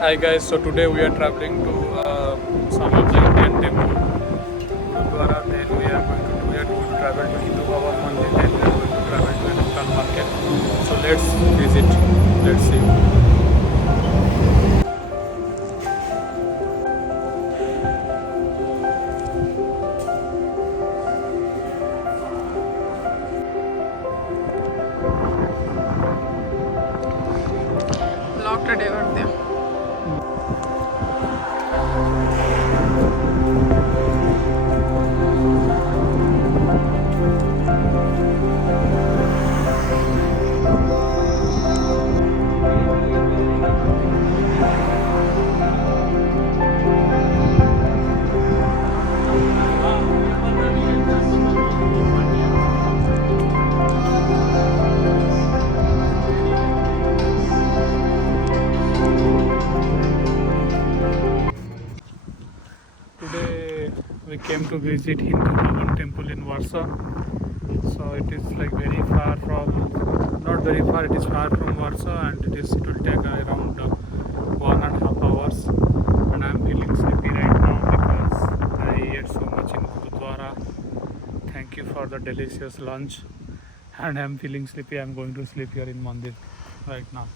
Hi guys, so today we are traveling to some of the Indian temple, Gurudwara. Then we are going to travel to Hindu Baba Mandir. Then we are going to travel to an local market. So let's visit. Let's see. Locked today, weren't they? Today we came to visit Hindu Bhavan temple in Warsaw. So it is like very far from, not very far. It is far from Warsaw, and it will take around 1.5 hours. And I'm feeling sleepy right now because I ate so much in Gurudwara. Thank you for the delicious lunch. And I'm feeling sleepy. I'm going to sleep here in Mandir right now.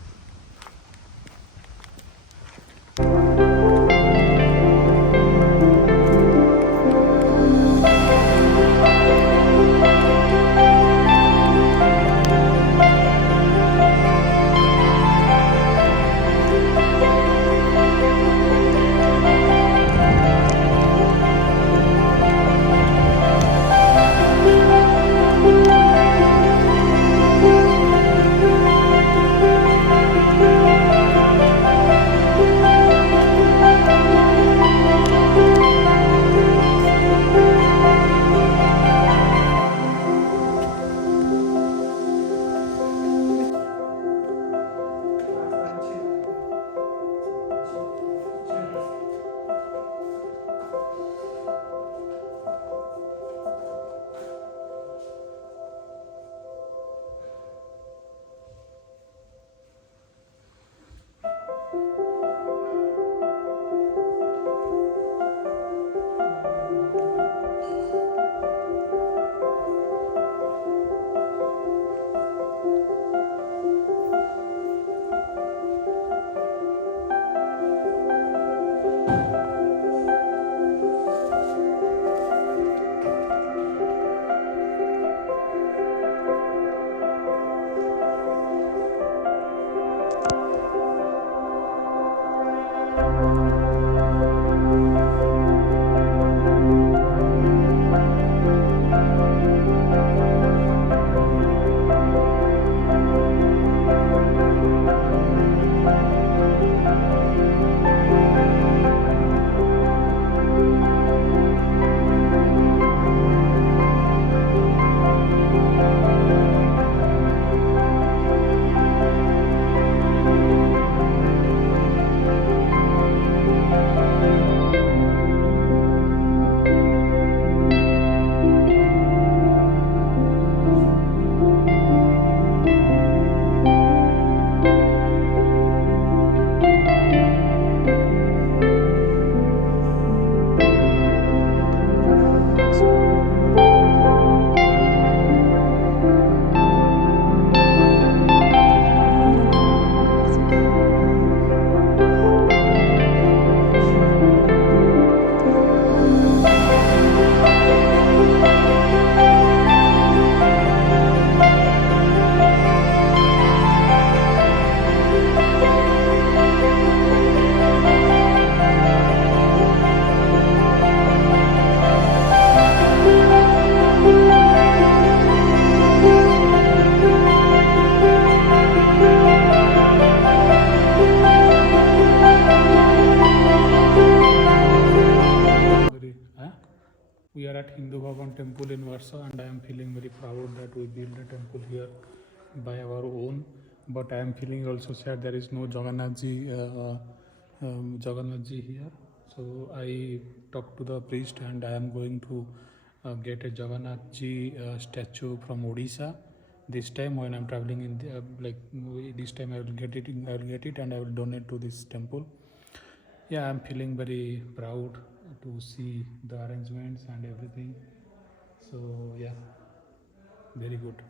Very, huh? We are at Hindu Bhavan temple in Warsaw, and I am feeling very proud that we built a temple here by our own. But I am feeling also sad there is no Jagannath ji here. So I talked to the priest, and I am going to get a Jagannath ji statue from Odisha. This time when I'm traveling in the, this time I will get it. I will get it, and I will donate to this temple. Yeah, I'm feeling very proud to see the arrangements and everything. So yeah, very good.